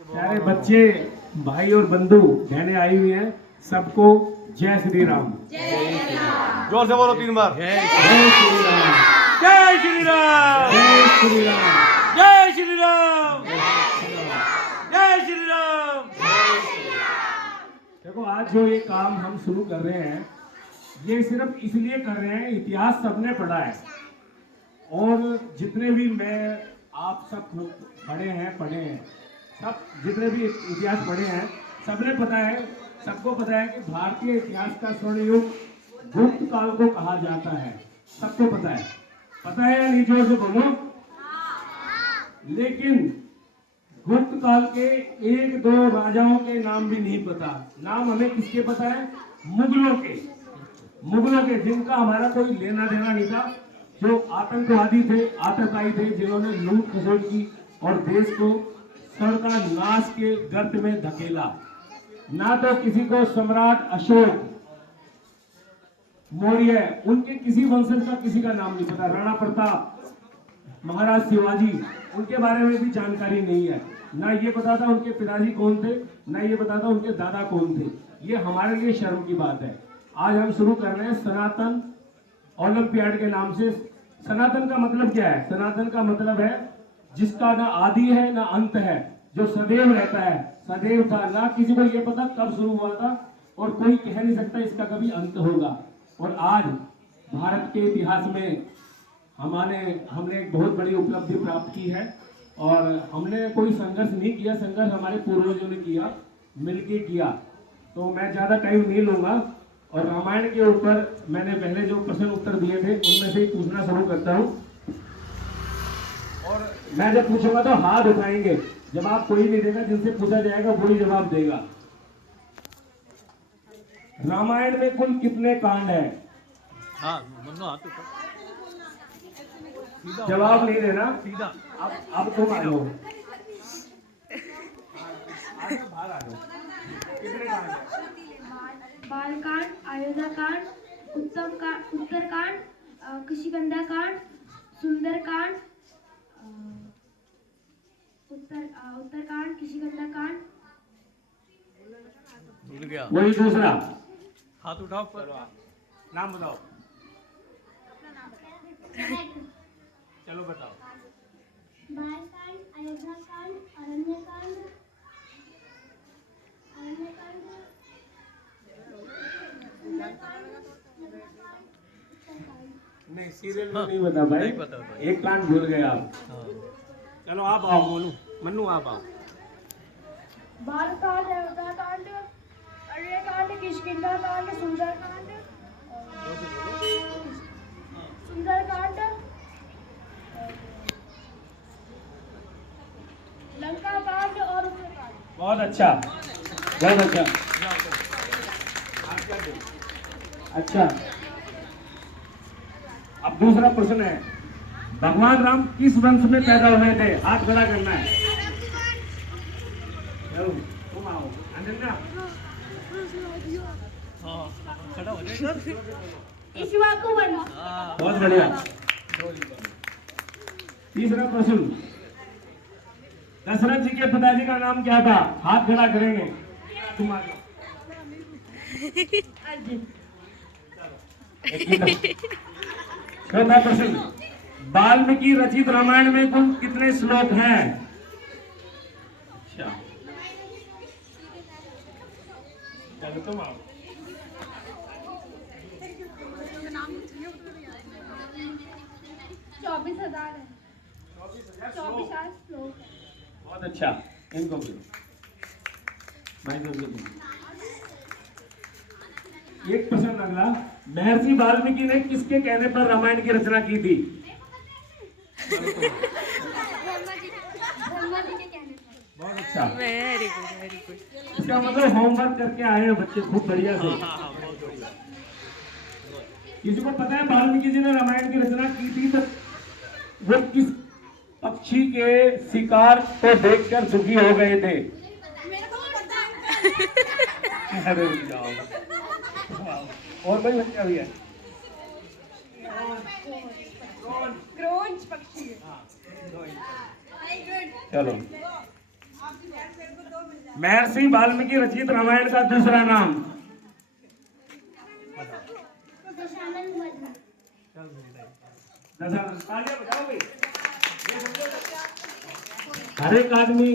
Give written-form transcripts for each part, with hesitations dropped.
प्यारे बच्चे, भाई और बंधु बहनें आई हुई हैं, सबको जय श्री राम। जोर से बोलो 3 बार। जय श्री राम, जय श्री राम, जय श्री राम, जय श्री राम, जय श्री राम। देखो आज जो ये काम हम शुरू कर रहे हैं, ये सिर्फ इसलिए कर रहे हैं, इतिहास सबने पढ़ा है और जितने भी मैं आप सब पढ़े हैं सब जितने भी इतिहास पढ़े हैं, सबने पता है, सबको पता है कि भारतीय इतिहास का स्वर्ण युग गुप्त काल को कहा जाता है। सबको पता है या नहीं? जोर से बोलो। लेकिन गुप्त काल के 1-2 राजाओं के नाम भी नहीं पता। नाम हमें किसके पता है? मुगलों के, जिनका हमारा कोई लेना देना नहीं था, जो आतंकवादी थे, आतताई थे, जिन्होंने लूट खसोट की और देश को नाश के गर्त में धकेला। ना तो किसी को सम्राट अशोक मौर्य, उनके किसी वंशज का किसी का नाम नहीं पता। राणा प्रताप, महाराज शिवाजी, उनके बारे में भी जानकारी नहीं है। ना ये पता था उनके पिताजी कौन थे, ना ये पता था उनके दादा कौन थे। ये हमारे लिए शर्म की बात है। आज हम शुरू कर रहे हैं सनातन ओलंपियाड के नाम से। सनातन का मतलब क्या है? सनातन का मतलब है जिसका ना आदि है ना अंत है, जो सदैव रहता है, सदैव था। ना किसी को ये पता कब शुरू हुआ था और कोई कह नहीं सकता इसका कभी अंत होगा। और आज भारत के इतिहास में हमने एक बहुत बड़ी उपलब्धि प्राप्त की है और हमने कोई संघर्ष नहीं किया, संघर्ष हमारे पूर्वजों ने किया, मिलके किया। तो मैं ज्यादा टाइम नहीं लूंगा और रामायण के ऊपर मैंने पहले जो प्रश्न उत्तर दिए थे उनमें से ही पूछना शुरू करता हूँ। और मैं जब पूछूंगा तो हाथ उठाएंगे, जवाब कोई नहीं देगा, जिनसे पूछा जाएगा वही जवाब देगा। रामायण में कुल कितने कांड हैं? जवाब नहीं देना, अब तुम आ जाओ, बाहर आ जाओ। कितने कांड हैं? बालकांड, अयोध्याकांड, उत्तरकांड, किष्किंधा कांड, सुंदरकांड, उत्तरकांड, किष्किंधा कांड। भूल गया। वही दूसरा हाथ उठाओ पर नाम बताओ। चलो बताओ। बालकांड, अयोध्याकांड, अरण्यकांड, नहीं, सीरियल में नहीं बता भाई, नहीं पता भाई। एक कांड भूल गए आप। चलो आप आओ, मन्नू आप आओ। बालकांड, अयोध्याकांड, अरण्यकांड, किष्किंधा कांड, सुंदरकांड, लंका कांड और उत्तरकांड। बहुत अच्छा, बहुत अच्छा। अच्छा, अब दूसरा प्रश्न है, भगवान राम किस वंश में पैदा हुए थे? हाथ खड़ा करना है। चलो तुम आओ। अनन्या, खड़ा हो जाए। इक्ष्वाकु वंश। बहुत बढ़िया। तीसरा प्रश्न, दशरथ जी के पिताजी का नाम क्या था? हाथ खड़ा करेंगे। तुम आ जाओ। चौथा प्रश्न, वाल्मीकि रचित रामायण में कुल कितने श्लोक हैं? अच्छा, चलो तुम आओ। 24,000 है। 24,000 श्लोक। बहुत अच्छा, इनको भी भाई सबसे एक प्रश्न अगला, महर्षि वाल्मीकि ने किसके कहने पर रामायण की रचना की थी? ब्रह्मा जी के कहने पर। बहुत अच्छा, वेरी गुड। इसका मतलब होमवर्क करके आए हैं बच्चे खूब बढ़िया से। किसी को पता है वाल्मीकि जी ने रामायण की रचना की थी तो वो किस पक्षी के शिकार को देखकर दुखी हो गए थे? मेरे को पता है। अरे जाओ, और कोई बच्चा भी है? क्रोंच पक्षी। चलो महर्षि वाल्मीकि रचित रामायण का दूसरा नाम। दशानन वर्मा। तालियां बजाओ भाई। हर एक आदमी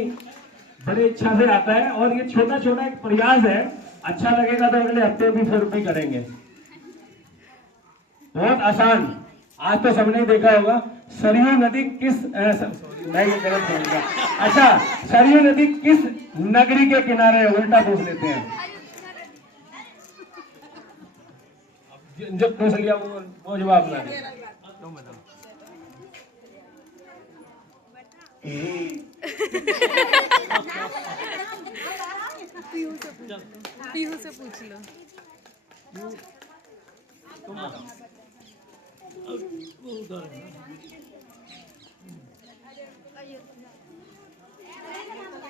बड़ी इच्छा से आता है और ये छोटा छोटा एक प्रयास है। अच्छा लगेगा तो अगले हफ्ते भी फिर भी करेंगे। बहुत आसान। आज तो सबने देखा होगा सरयू नदी किस मैं ये गलत बोलूंगा। अच्छा, सरयू नदी किस नगरी के किनारे है? उल्टा पूछ लेते हैं। जो पूछ लिया वो जवाब ना दे। तुम बताओ। पीहू से पूछ लो। तुम बताओ। वो उधर है ना।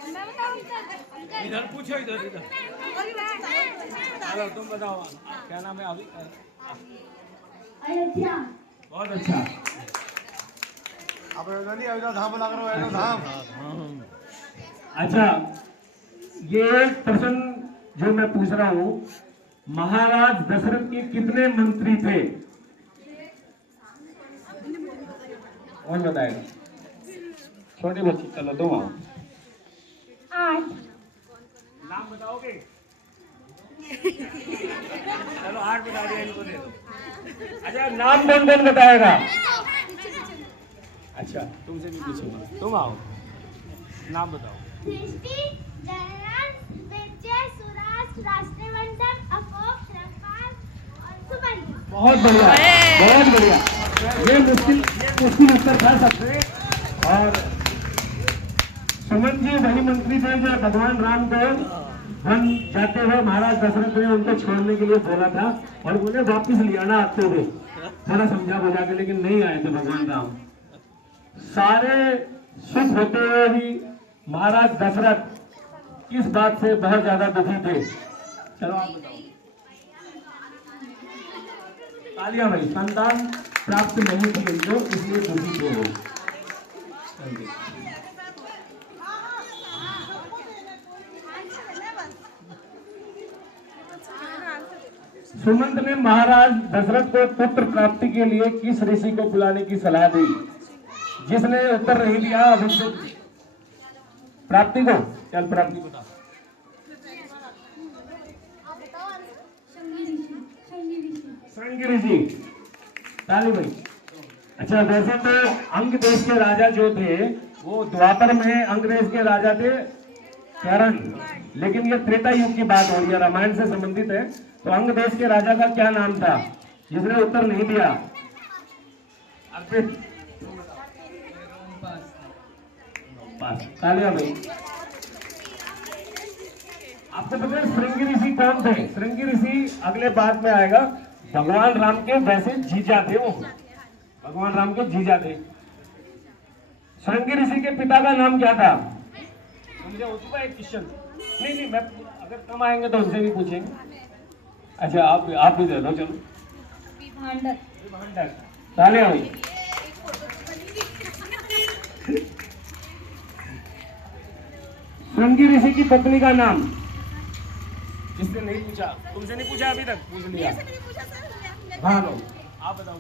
मैं बताऊं अंकल? इधर पूछो, इधर इधर। चलो तुम बताओ, क्या नाम है अभी? अयोध्या। बहुत अच्छा। अब अयोध्या धाम लग रहा है, अयोध्या धाम। अच्छा, ये प्रश्न जो मैं पूछ रहा हूँ, महाराज दशरथ के कितने मंत्री थे? कौन बताएगा? छोटी बच्ची, चलो तुम आओ। 8। नाम बताओगे? चलो 8 बता दिया, इनको दे दो। अच्छा, नाम कौन कौन बताएगा? अच्छा, तुमसे भी पूछूंगा, तुम आओ, नाम बताओ। दृष्टि, जयराम, विजय, सुराज, राष्ट्रवंदन, अशोक, श्रवण और सुमन। बहुत बढ़िया, बहुत बढ़िया। ये मुश्किल उत्तर था सबसे। और सुमन जी वही मंत्री थे जो भगवान राम को वन जाते हुए महाराज दशरथ ने उनको छोड़ने के लिए बोला था और उन्हें वापस ले आना आते हुए थोड़ा समझा बुझा के, लेकिन नहीं आए थे भगवान राम। सारे सुख होते हुए भी महाराज दशरथ किस बात से बहुत ज्यादा दुखी थे? चलो आप बताओ। तालियां भाई। संतान प्राप्त नहीं थी उनको, इसलिए दुखी थे वो। सुमंत ने महाराज दशरथ को पुत्र प्राप्ति के लिए किस ऋषि को बुलाने की सलाह दी? जिसने उत्तर नहीं दिया अभिषेक प्राप्ति को। चल प्राप्ति बता। श्रृंगी ऋषि। ताली भाई। अच्छा, वैसे तो अंग देश के राजा जो थे वो द्वापर में अंग देश के राजा थे करण, लेकिन ये त्रेता युग की बात हो रही है, रामायण से संबंधित है। तो अंग देश के राजा का क्या नाम था? जिसने उत्तर नहीं दिया अर्पित। तालियां भाई। आपको पता है श्रृंगी ऋषि कौन थे? श्रृंगी ऋषि अगले बात में आएगा। भगवान राम के वैसे जीजा थे वो, भगवान राम के जीजा थे। श्रृंगी ऋषि के पिता का नाम क्या था? मुझे हो चुका एक क्वेश्चन। नहीं, मैं अगर कम आएंगे तो उनसे भी पूछेंगे। अच्छा, आप भी दे दो। चलो विभांडक। तालियां भाई। श्रृंगी ऋषि की पत्नी का नाम? जिसने नहीं पूछा, तुमसे नहीं पूछा अभी तक, पूछ लिया। हाँ लो, आप बताओ।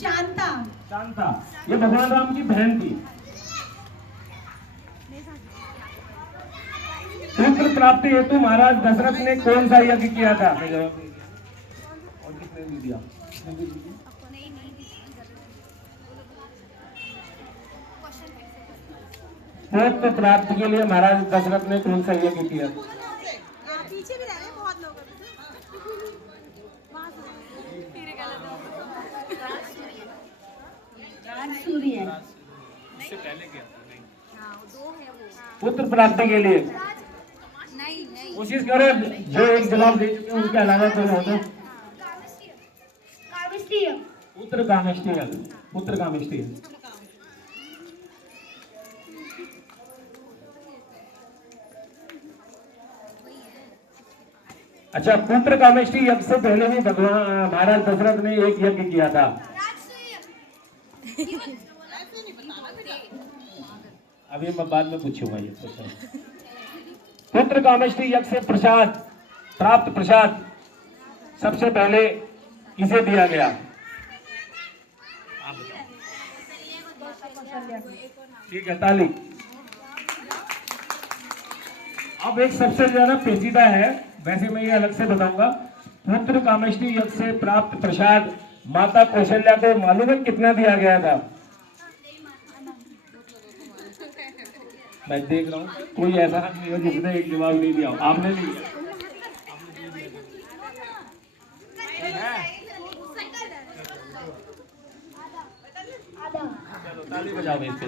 शांता। शांता। ये भगवान राम की बहन थी। पुत्र प्राप्ति हेतु महाराज दशरथ ने कौन सा यज्ञ किया था? और किसने नहीं दिया? पुत्र प्राप्ति के लिए महाराज दशरथ ने कौन सा यज्ञ किया? पीछे भी रह रहे बहुत लोग। सूर्य। इससे पहले क्या था? पुत्र प्राप्ति के लिए कोशिश करो, जो एक जवाब दे चुके हैं उनके अलावा कोई हो तो। पुत्र कामेष्टिय। पुत्र कामेष्टिय। अच्छा, पुत्र कामेष्टि यज्ञ से पहले भी भगवान महाराज दशरथ ने एक यज्ञ किया था। अभी मैं बाद में पूछूंगा ये क्वेश्चन। पुत्र कामेष्टि यज्ञ से प्रसाद प्राप्त प्रसाद सबसे पहले किसे दिया गया? आप बताओ। ठीक है, ताली। अब एक सबसे ज्यादा पेचीदा है, वैसे मैं ये अलग से बताऊंगा। पुत्र कामेष्टि यज्ञ से प्राप्त प्रसाद माता कौशल्या को मालूम है कितना दिया गया था? मैं देख रहा हूँ कोई ऐसा नहीं है जिसने एक जवाब नहीं दिया। आपने नहीं दिया? चलो ताली बजाओ इस पे।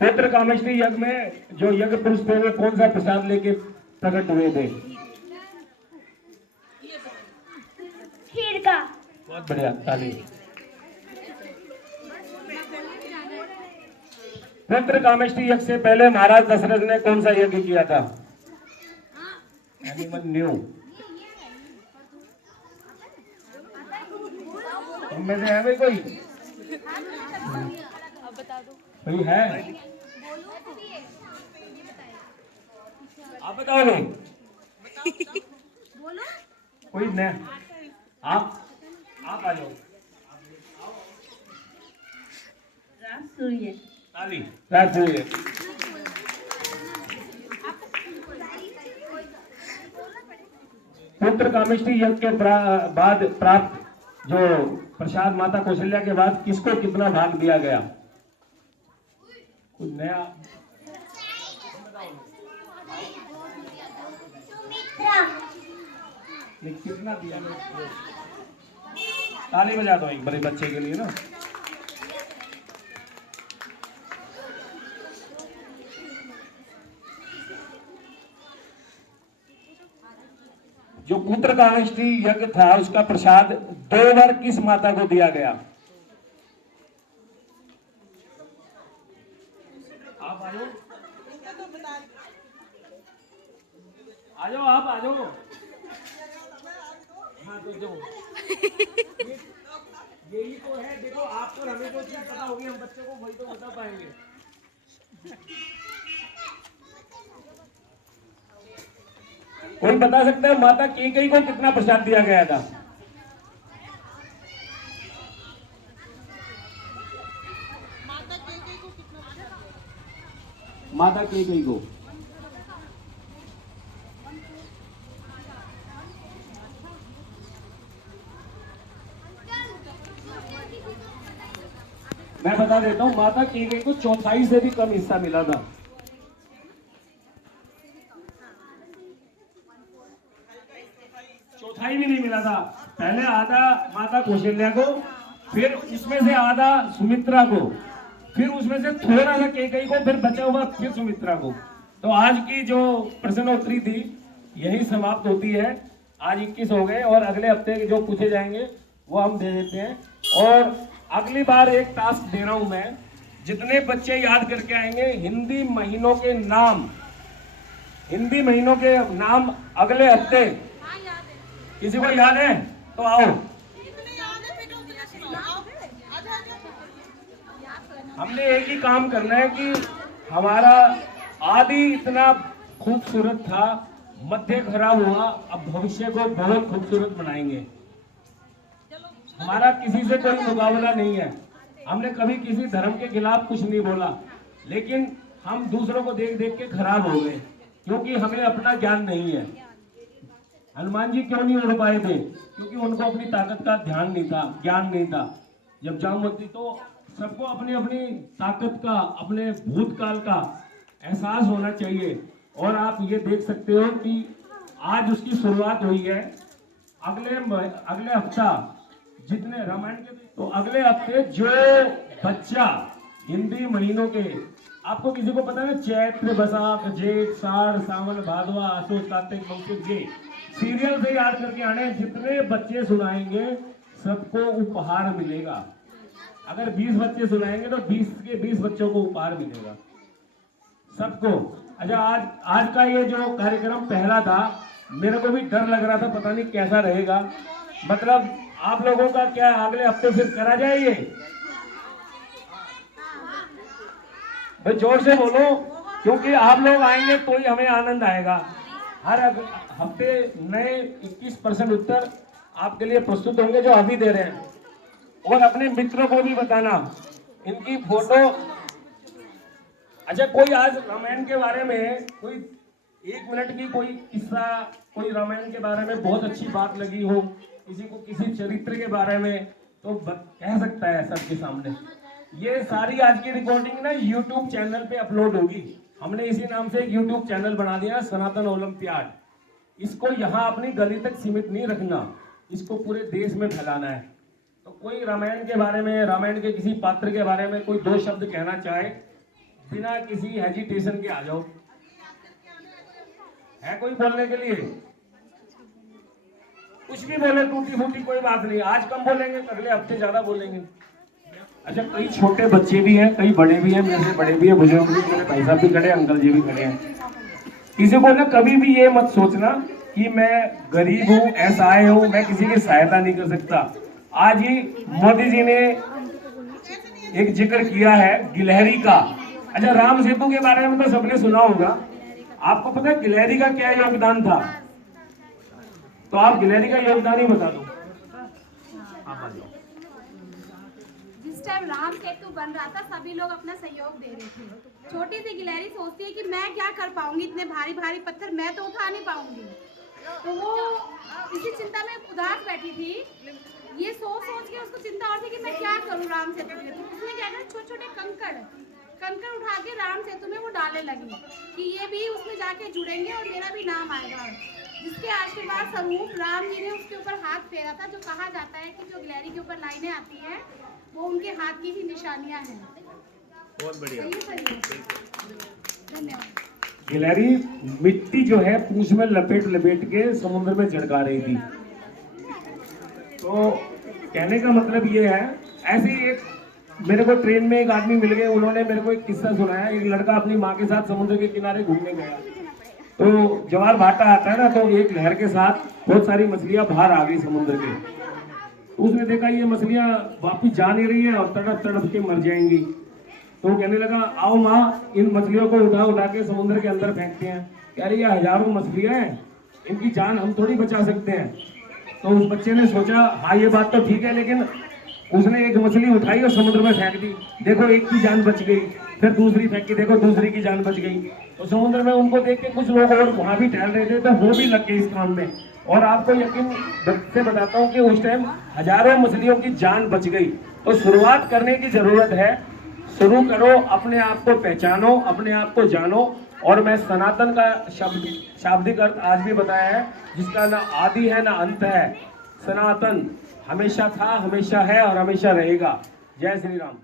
पुत्र कामेष्टि यज्ञ में जो यज्ञ पुरुष थे वे कौन सा प्रसाद लेके प्रकट हुए थे? खीर का। बहुत बढ़िया, ताली। पुत्र कामेष्टि यज्ञ से पहले महाराज दशरथ ने कौन सा यज्ञ किया था? Animal new. तुम में से है भाई कोई? अब बता दो। कोई है? आप बताओ नहीं। कोई नहीं? आप आ जाओ। राम सूर्य। ताली। राज सूर्य। पुत्र कामेष्टि यज्ञ के बाद प्राप्त जो प्रसाद माता कौशल्या के बाद किसको कितना भाग दिया गया? कुछ नया? नहीं, कितना दिया गया? ताली बजा दो एक बड़े बच्चे के लिए ना। जो पुत्र कामेष्टि यज्ञ था उसका प्रसाद 2 बार किस माता को दिया गया? आप आ जाओ, आप आ जाओ। हाँ तो जो यही तो है, देखो आपको हमें जो चीज पता होगी हम बच्चों को वही तो बता पाएंगे। कोई बता सकता है माता कैकेयी को कितना प्रसाद दिया गया था? माता कैकेयी को मैं बता देता हूँ, माता कैकेयी को 4/4 से भी कम हिस्सा मिला था। चौथाई भी नहीं मिला था। पहले आधा माता कौशल्या को, फिर उसमें से आधा सुमित्रा को, फिर उसमें से थोड़ा सा कैकेयी को, फिर बचा हुआ फिर सुमित्रा को। तो आज की जो प्रश्नोत्तरी थी यही समाप्त होती है। आज 21 हो गए और अगले हफ्ते के जो पूछे जाएंगे वो हम दे देते हैं। और अगली बार एक टास्क दे रहा हूं मैं, जितने बच्चे याद करके आएंगे हिंदी महीनों के नाम, हिंदी महीनों के नाम अगले हफ्ते। किसी को याद है तो आओ। हमने एक ही काम करना है कि हमारा आदि इतना खूबसूरत था, मध्य खराब हुआ, अब भविष्य को बहुत खूबसूरत बनाएंगे। हमारा किसी से कोई मुकाबला नहीं है, हमने कभी किसी धर्म के खिलाफ कुछ नहीं बोला, लेकिन हम दूसरों को देख देख के खराब हो गए क्योंकि हमें अपना ज्ञान नहीं है। हनुमान जी क्यों नहीं उड़ पाए थे? क्योंकि उनको अपनी ताकत का ध्यान नहीं था, ज्ञान नहीं था। जब जामवती, तो सबको अपनी अपनी ताकत का, अपने भूतकाल का एहसास होना चाहिए। और आप ये देख सकते हो कि आज उसकी शुरुआत हुई है। अगले हफ्ता जितने रामायण के, तो अगले हफ्ते जो बच्चा हिंदी महीनों के, आपको किसी को पता है ना, चैत्र, बैसाख, जेठ, साढ़, सावन, भादवा, आसो, कार्तिक, मंगल, ये सीरियल से याद करके आने। जितने बच्चे सुनाएंगे सबको उपहार मिलेगा। अगर 20 बच्चे सुनाएंगे तो 20 के 20 बच्चों को उपहार मिलेगा सबको। अच्छा, आज का ये जो कार्यक्रम पहला था, मेरे को भी डर लग रहा था, पता नहीं कैसा रहेगा। मतलब आप लोगों का क्या अगले हफ्ते फिर करा जाए ये? भाई जोर से बोलो, क्योंकि आप लोग आएंगे तो ही हमें आनंद आएगा। हर हफ्ते नए 21% उत्तर आपके लिए प्रस्तुत होंगे जो अभी दे रहे हैं। और अपने मित्रों को भी बताना इनकी फोटो। अच्छा, कोई आज रामायण के बारे में कोई 1 मिनट की कोई किस्सा, कोई रामायण के बारे में बहुत अच्छी बात लगी हो, किसी को किसी चरित्र के बारे में, तो कह सकता है सबके सामने। ये सारी आज की रिकॉर्डिंग ना YouTube चैनल पे अपलोड होगी। हमने इसी नाम से एक YouTube चैनल बना दिया, सनातन ओलंपियाड। इसको यहाँ अपनी गली तक सीमित नहीं रखना, इसको पूरे देश में फैलाना है। तो कोई रामायण के बारे में, रामायण के किसी पात्र के बारे में कोई 2 शब्द कहना चाहे बिना किसी हेजिटेशन के आ जाओ। है कोई बोलने के लिए? कुछ भी बोले, टूटी फूटी कोई बात नहीं। आज कम बोलेंगे, अगले हफ्ते ज्यादा बोलेंगे। अच्छा, कई छोटे बच्चे भी हैं, कई बड़े भी हैं, मेरे से बड़े भी हैं, बुजुर्ग भी, मेरे भाई साहब भी खड़े, अंकल जी भी खड़े हैं। किसी को ना कभी भी ये मत सोचना कि मैं गरीब हूँ, असहाय हूँ, मैं किसी की सहायता नहीं कर सकता। आज ही मोदी जी ने एक जिक्र किया है गिलहरी का। अच्छा, राम सेतु के बारे में तो सबने सुना होगा। आपको पता है गिलहरी का क्या योगदान था? तो आप गिलहरी का योगदान ही बता दो। जिस टाइम राम सेतु बन रहा था सभी लोग अपना सहयोग दे रहे थे। छोटी सी गिलहरी सोचती है कि मैं क्या कर पाऊंगी, इतने भारी भारी पत्थर मैं तो उठा नहीं पाऊंगी। तो वो इसी चिंता में उदास बैठी थी। ये सोच के उसको चिंता और थी कि मैं क्या करूं राम सेतु के लिए। तो उसने क्या किया, छोटे छोटे कंकड़ उठा के राम सेतु में वो डालने लगी कि ये भी उसमें जाके जुड़ेंगे और मेरा भी नाम आएगा। जिसके आशीर्वाद स्वरूप राम जी ने उसके ऊपर हाथ फेरा था। जो कहा जाता है कि जो गिलहरी के ऊपर लाइनें आती हैं वो उनके हाथ की ही निशानियां हैं। बहुत बढ़िया, धन्यवाद। गिलहरी मिट्टी जो है पूंछ में लपेट के समुद्र में झड़का रही थी। तो कहने का मतलब ये है, ऐसे ही एक मेरे को ट्रेन में एक आदमी मिल गए, उन्होंने मेरे को एक किस्सा सुनाया। एक लड़का अपनी माँ के साथ समुद्र के किनारे घूमने गया, तो ज्वार भाटा आता है ना, तो एक लहर के साथ बहुत सारी मछलियां बाहर आ गई समुद्र के। उसने देखा ये मछलियां वापिस जा नहीं रही है और तड़प तड़प के मर जाएंगी। तो कहने लगा, आओ माँ, इन मछलियों को उठा के समुद्र के अंदर फेंकते हैं। कह रही है हजारों मछलियां हैं, इनकी जान हम थोड़ी बचा सकते हैं। तो उस बच्चे ने सोचा, हाँ ये बात तो ठीक है, लेकिन उसने एक मछली उठाई और समुद्र में फेंक दी। देखो एक की जान बच गई, फिर दूसरी फेंकी, देखो दूसरी की जान बच गई। तो समुद्र में उनको देख के कुछ लोग और वहां भी टहल रहे थे, तो वो भी लग गए इस काम में। और आपको यकीन से बताता हूँ कि उस टाइम हजारों मछलियों की जान बच गई। तो शुरुआत करने की जरूरत है, शुरू करो, अपने आप को पहचानो, अपने आप को जानो। और मैं सनातन का शाब्दिक अर्थ आज भी बताया है, जिसका ना आदि है ना अंत है। सनातन हमेशा था, हमेशा है और हमेशा रहेगा। जय श्री राम।